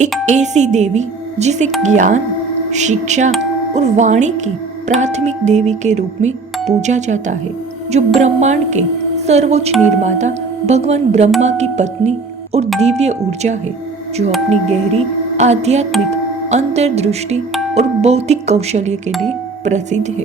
एक ऐसी देवी जिसे ज्ञान, शिक्षा और वाणी की प्राथमिक देवी के रूप में पूजा जाता है, जो ब्रह्मांड के सर्वोच्च निर्माता भगवान ब्रह्मा की पत्नी और दिव्य ऊर्जा है, जो अपनी गहरी आध्यात्मिक अंतर्दृष्टि और बौद्धिक कौशल्य के लिए प्रसिद्ध है।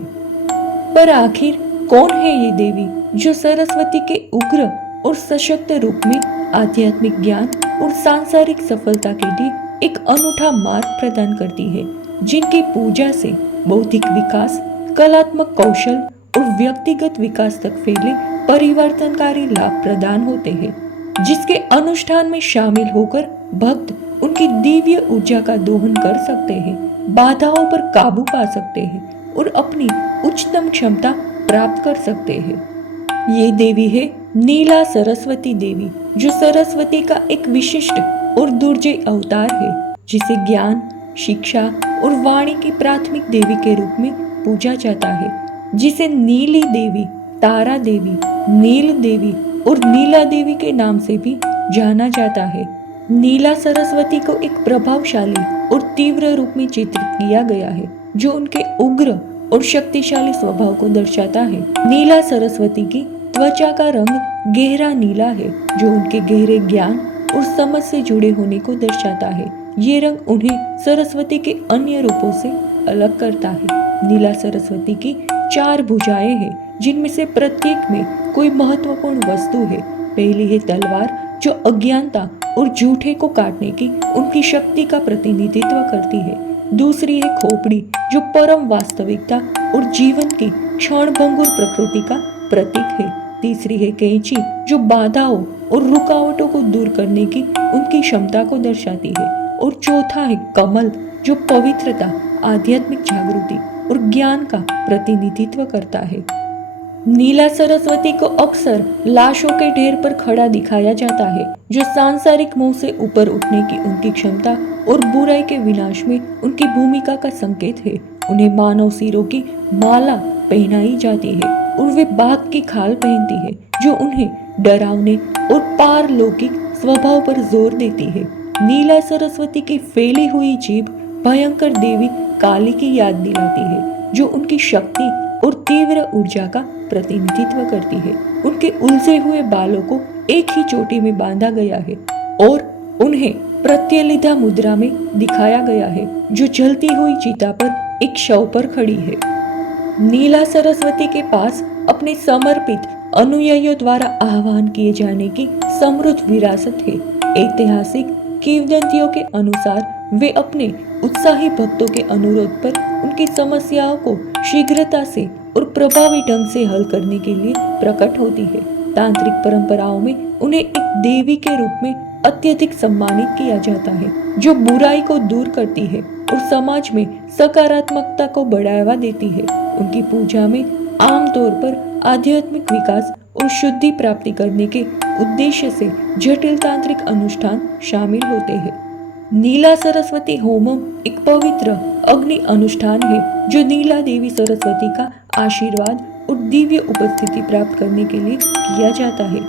पर आखिर कौन है ये देवी जो सरस्वती के उग्र और सशक्त रूप में आध्यात्मिक ज्ञान और सांसारिक सफलता के लिए एक अनूठा मार्ग प्रदान करती है, जिनकी पूजा से बौद्धिक विकास, कलात्मक कौशल और व्यक्तिगत विकास तक फैले परिवर्तनकारी लाभ प्रदान होते हैं, जिसके अनुष्ठान में शामिल होकर भक्त उनकी दिव्य ऊर्जा का दोहन कर सकते हैं, बाधाओं पर काबू पा सकते हैं और अपनी उच्चतम क्षमता प्राप्त कर सकते हैं। ये देवी है नीला सरस्वती देवी, जो सरस्वती का एक विशिष्ट और दुर्जय अवतार है, जिसे ज्ञान, शिक्षा और वाणी की प्राथमिक देवी के रूप में पूजा जाता है, जिसे नीली देवी, तारा देवी, नील देवी और नीला देवी के नाम से भी जाना जाता है। नीला सरस्वती को एक प्रभावशाली और तीव्र रूप में चित्रित किया गया है, जो उनके उग्र और शक्तिशाली स्वभाव को दर्शाता है। नीला सरस्वती की त्वचा का रंग गहरा नीला है, जो उनके गहरे ज्ञान और समझ से जुड़े होने को दर्शाता है। ये रंग उन्हें सरस्वती के अन्य रूपों से अलग करता है। नीला सरस्वती की 4 भुजाएं हैं, जिनमें से प्रत्येक में कोई महत्वपूर्ण वस्तु है। पहली है तलवार, जो अज्ञानता और झूठे को काटने की उनकी शक्ति का प्रतिनिधित्व करती है। दूसरी है खोपड़ी, जो परम वास्तविकता और जीवन की क्षणभंगुर प्रकृति का प्रतीक है। तीसरी है कैंची, जो बाधाओं और रुकावटों को दूर करने की उनकी क्षमता को दर्शाती है। और चौथा है कमल, जो पवित्रता, आध्यात्मिक जागृति और ज्ञान का प्रतिनिधित्व करता है। नीला सरस्वती को अक्सर लाशों के ढेर पर खड़ा दिखाया जाता है, जो सांसारिक मोह से ऊपर उठने की उनकी क्षमता और बुराई के विनाश में उनकी भूमिका का संकेत है। उन्हें मानव सिरों की माला पहनाई जाती है और वे बाघ की खाल पहनती है, जो उन्हें डरावने और पारलौकिक स्वभाव पर जोर देती है। नीला सरस्वती की फैली हुई जीभ भयंकर देवी काली की याद दिलाती है, जो उनकी शक्ति और तीव्र ऊर्जा का प्रतिनिधित्व करती है। उनके उलझे हुए बालों को एक ही चोटी में बांधा गया है और उन्हें प्रत्यलिता मुद्रा में दिखाया गया है, जो जलती हुई चिता पर एक शव पर खड़ी है। नीला सरस्वती के पास अपने समर्पित अनुयायियों द्वारा आह्वान किए जाने की समृद्ध विरासत है। ऐतिहासिक किंवदंतियों के अनुसार वे अपने उत्साही भक्तों के अनुरोध पर उनकी समस्याओं को शीघ्रता से और प्रभावी ढंग से हल करने के लिए प्रकट होती है। तांत्रिक परंपराओं में उन्हें एक देवी के रूप में अत्यधिक सम्मानित किया जाता है, जो बुराई को दूर करती है और समाज में सकारात्मकता को बढ़ावा देती है। उनकी पूजा में आमतौर पर आध्यात्मिक विकास और शुद्धि प्राप्ति करने के उद्देश्य से जटिल तांत्रिक अनुष्ठान शामिल होते हैं। नीला सरस्वती होमम एक पवित्र अग्नि अनुष्ठान है, जो नीला देवी सरस्वती का आशीर्वाद और दिव्य उपस्थिति प्राप्त करने के लिए किया जाता है।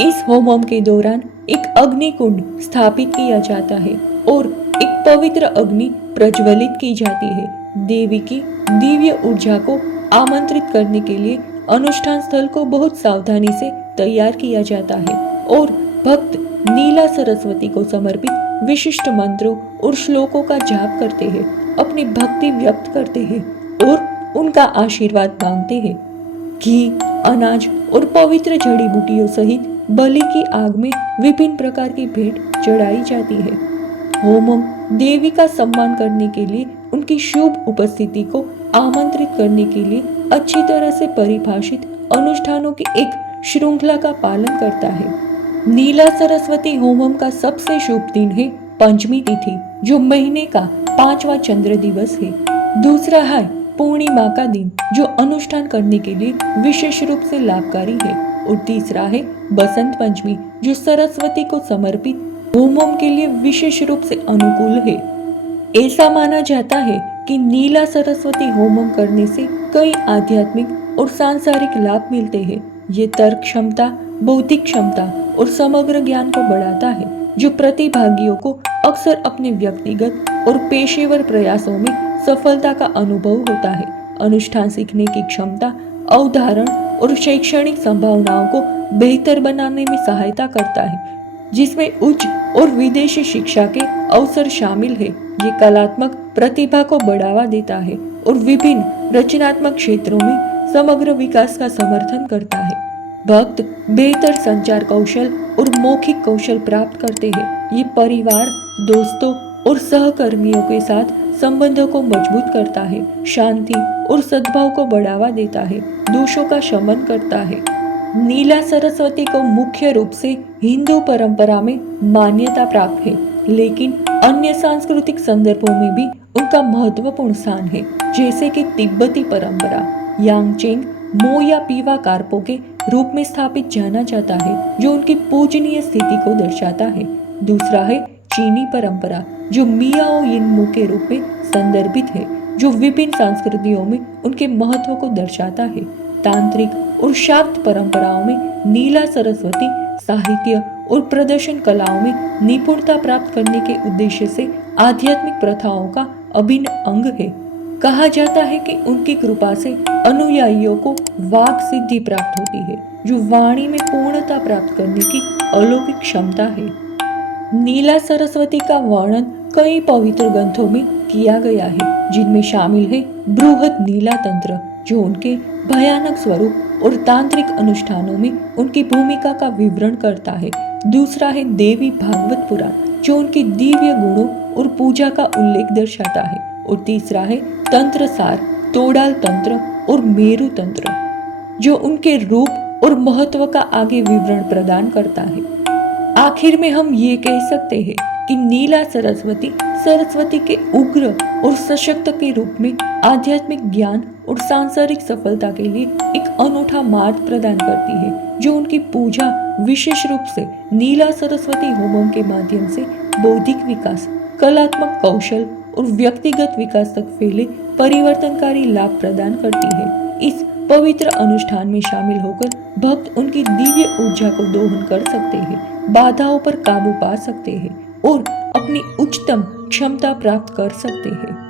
इस होमम के दौरान एक अग्नि कुंड स्थापित किया जाता है और एक पवित्र अग्नि प्रज्वलित की जाती है। देवी की दिव्य ऊर्जा को आमंत्रित करने के लिए अनुष्ठान स्थल को बहुत सावधानी से तैयार किया जाता है और भक्त नीला सरस्वती को समर्पित विशिष्ट मंत्रों और श्लोकों का जाप करते हैं, अपनी भक्ति व्यक्त करते हैं और उनका आशीर्वाद मांगते हैं। घी, अनाज और पवित्र जड़ी बूटियों सहित बलि की आग में विभिन्न प्रकार की भेंट चढ़ाई जाती है। होमम देवी का सम्मान करने के लिए उनकी शुभ उपस्थिति को आमंत्रित करने के लिए अच्छी तरह से परिभाषित अनुष्ठानों की एक श्रृंखला का पालन करता है। नीला सरस्वती होमम का सबसे शुभ दिन है पंचमी तिथि, जो महीने का 5वां चंद्र दिवस है। दूसरा है पूर्णिमा का दिन, जो अनुष्ठान करने के लिए विशेष रूप से लाभकारी है। और तीसरा है बसंत पंचमी, जो सरस्वती को समर्पित होमम के लिए विशेष रूप से अनुकूल है। ऐसा माना जाता है कि नीला सरस्वती होमम करने से कई आध्यात्मिक और सांसारिक लाभ मिलते हैं। ये तर्क क्षमता, बौद्धिक क्षमता और समग्र ज्ञान को बढ़ाता है, जो प्रतिभागियों को अक्सर अपने व्यक्तिगत और पेशेवर प्रयासों में सफलता का अनुभव होता है। अनुष्ठान सीखने की क्षमता, अवधारण और शैक्षणिक संभावनाओं को बेहतर बनाने में सहायता करता है, जिसमें उच्च और विदेशी शिक्षा के अवसर शामिल है। ये कलात्मक प्रतिभा को बढ़ावा देता है और विभिन्न रचनात्मक क्षेत्रों में समग्र विकास का समर्थन करता है। भक्त बेहतर संचार कौशल और मौखिक कौशल प्राप्त करते हैं। ये परिवार, दोस्तों और सहकर्मियों के साथ संबंधों को मजबूत करता है, शांति और सद्भाव को बढ़ावा देता है, दोषों का शमन करता है। नीला सरस्वती को मुख्य रूप से हिंदू परंपरा में मान्यता प्राप्त है, लेकिन अन्य सांस्कृतिक संदर्भों में भी उनका महत्वपूर्ण स्थान है, जैसे कि तिब्बती परंपरा यांगचेंग मोया पीवा कारपो के रूप में स्थापित जाना जाता है, जो उनकी पूजनीय स्थिति को दर्शाता है। दूसरा है चीनी परंपरा, जो मियाओ यिनमू के रूप में संदर्भित है, जो विभिन्न संस्कृतियों में उनके महत्व को दर्शाता है। तांत्रिक और शाक्त परंपराओं में नीला सरस्वती साहित्य और प्रदर्शन कलाओं में निपुणता प्राप्त करने के उद्देश्य से आध्यात्मिक प्रथाओं का अभिन्न अंग है। कहा जाता है कि उनकी कृपा से अनुयायियों को वाक सिद्धि प्राप्त होती है, जो वाणी में पूर्णता प्राप्त करने की अलौकिक क्षमता है। नीला सरस्वती का वर्णन कई पवित्र ग्रंथों में किया गया है, जिनमें शामिल है बृहद नीला तंत्र, जो उनके भयानक स्वरूप और तांत्रिक अनुष्ठानों में उनकी भूमिका का विवरण करता है। दूसरा है देवी भागवत पुराण, जो उनके दिव्य गुणों और पूजा का उल्लेख दर्शाता है। और तीसरा है तंत्र सार, तोडाल तंत्र और मेरु तंत्र, जो उनके रूप और महत्व का आगे विवरण प्रदान करता है। आखिर में हम ये कह सकते हैं कि नीला सरस्वती सरस्वती के उग्र और सशक्त के रूप में आध्यात्मिक ज्ञान और सांसारिक सफलता के लिए एक अनूठा मार्ग प्रदान करती है, जो उनकी पूजा विशेष रूप से नीला सरस्वती होमम के माध्यम से बौद्धिक विकास, कलात्मक कौशल और व्यक्तिगत विकास तक फैले परिवर्तनकारी लाभ प्रदान करती है। इस पवित्र अनुष्ठान में शामिल होकर भक्त उनकी दिव्य ऊर्जा को दोहन कर सकते हैं, बाधाओं पर काबू पा सकते हैं और अपनी उच्चतम क्षमता प्राप्त कर सकते हैं।